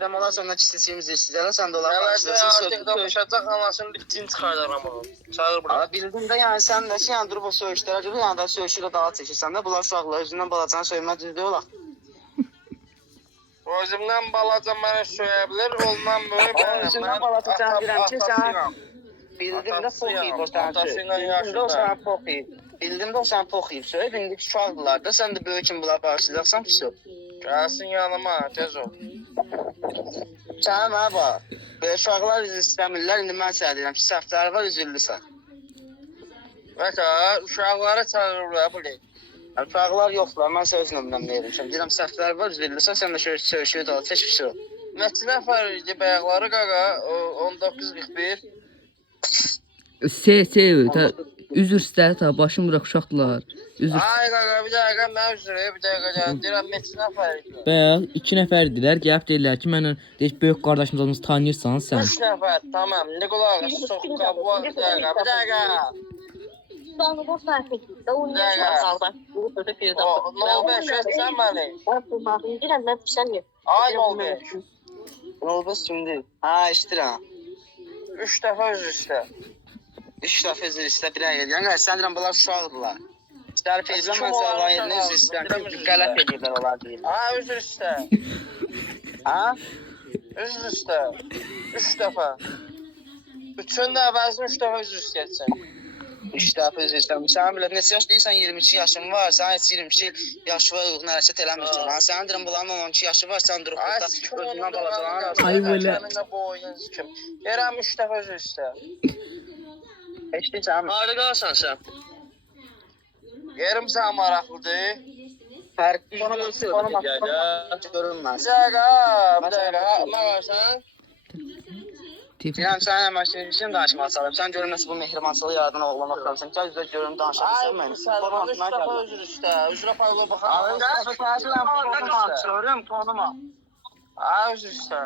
Dem olar sonra kisəsimiz istəyirlər, sən də olar Evet, başlasın. artık danışacaq anasının bittiğini çıxardar ama. Çağır bura. Ama bildim də, yəni sən də ki, yəni durub o söyüşlərə görə, yəni da söyüşü daha çəkirsən də, bunlar uşaqlar özündən balacanı söymək düzdür olar. Özümdən balaca mənə söyə bilir, ondan böyük mənəm. Özündən balaca sən deyirəm ki, sən bildim də pox yiyib o sən söy. Bildim də o sən pox yiyib. Bildim də o sən pox yiyib söy. Bildim ki, uşaqlar da sən də böyük kimi bunlar başlayacaqsan pis. Gəlsin yanıma, tez ol. Sən mənə bax. Belə uşaqlar üzü istəmirlər, indi mən sənə deyirəm ki, səhvləri var, üzüllüsən. Bak uşaqları çağırırlar bu lek. Uşaqlar yoxlar, mən sənə öz nömrəmlə vermişəm. Deyirəm, səhvləri var, üzüllüsən, sən də söyüşü də al, çək pis. Neçə nəfər idi bəyəkləri qaqa? 1941. Üzr istəyir ta başım bırak uşaqlar. Üzr. Ay qaqa, bir dəqiqə mən üzrə, bir dəqiqə gəl. Deyirəm neçə nəfər idi? Bəs 2 nəfər idilər. Gəlib deyirlər ki, mənə deyək böyük qardaşımız adımız tanıyırsan sən. 3 nəfər, tamam. Ne qulaq as, soqqa bu bir dəqiqə, bir dəqiqə. Sonra bu fark etdi. Onun Dəqiqə. burada bir Ne olmuş sən məni? Deyirəm, mən pisəmiyim. Ay ne olmuş? Ne oldu şimdi? Ha, iştirəm. 3 dəfə üz üstə. 3 dəfə üzr istə, bir dəqiqə deyirəm. Sən deyirəm, bunlar uşaqdırlar. Tərif edirəm, mən sənə olan yerinə üzr istəyirəm. Qələt edirlər onlar deyirlər. Ha, üz üstə. Ha? Üz üstə. 3 dəfə. Üçün də əvəzini 3 dəfə üz üstə etsin. 3 dəfə üzr istəyirəm. Sən bilət, neçə yaş deyirsən, 22 yaşın var. Sən heç 22 yaşına uyğun hərəkət eləmirsən. Mən sənin deyirəm, bunların 12 yaşı var, sən durub burada özündən balacalarına Ay belə. Yerəm 3 dəfə üz üstə. heç deyirsən. Harada qalsan sən? Yerim sən maraqlıdır. Fərqli görünməz. Bir dəqiqə, nə varsan? Deyirəm, sən həmən üçün danışmağa çalıb. Sən görünməsi bu mehribançılığı yaradan oğlan oxuramsan. Gəl üzrə görün, danışarsan mən. Sən 3 dəfə üzr üstə. Üzrə payla baxaq. Tonuma. Ha, üzr üstə.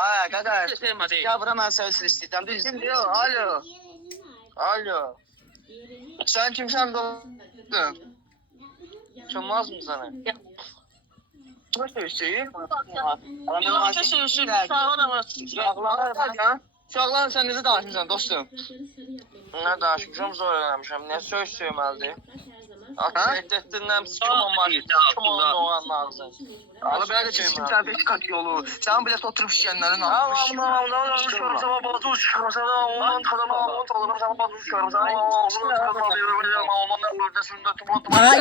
Ay, qədər. Gəl bura, mən sənə üzr istəyirəm. Düzdür, yox, alo. Alo. Sən kimsən dostum? Çıxmaz mı sənə? Kime söyüşüyü? Uşaqlar, sən necə danışmışsan dostum? Nə danışmışam, zor eləmişəm. Nə söz söyməlidir? Atletdindən sikim olmaz. Sikim olmaz ağzın. Ala belə də ki, kim tərbiyə kat yolu. Sən belə oturub işləyənlərin almış. Ay,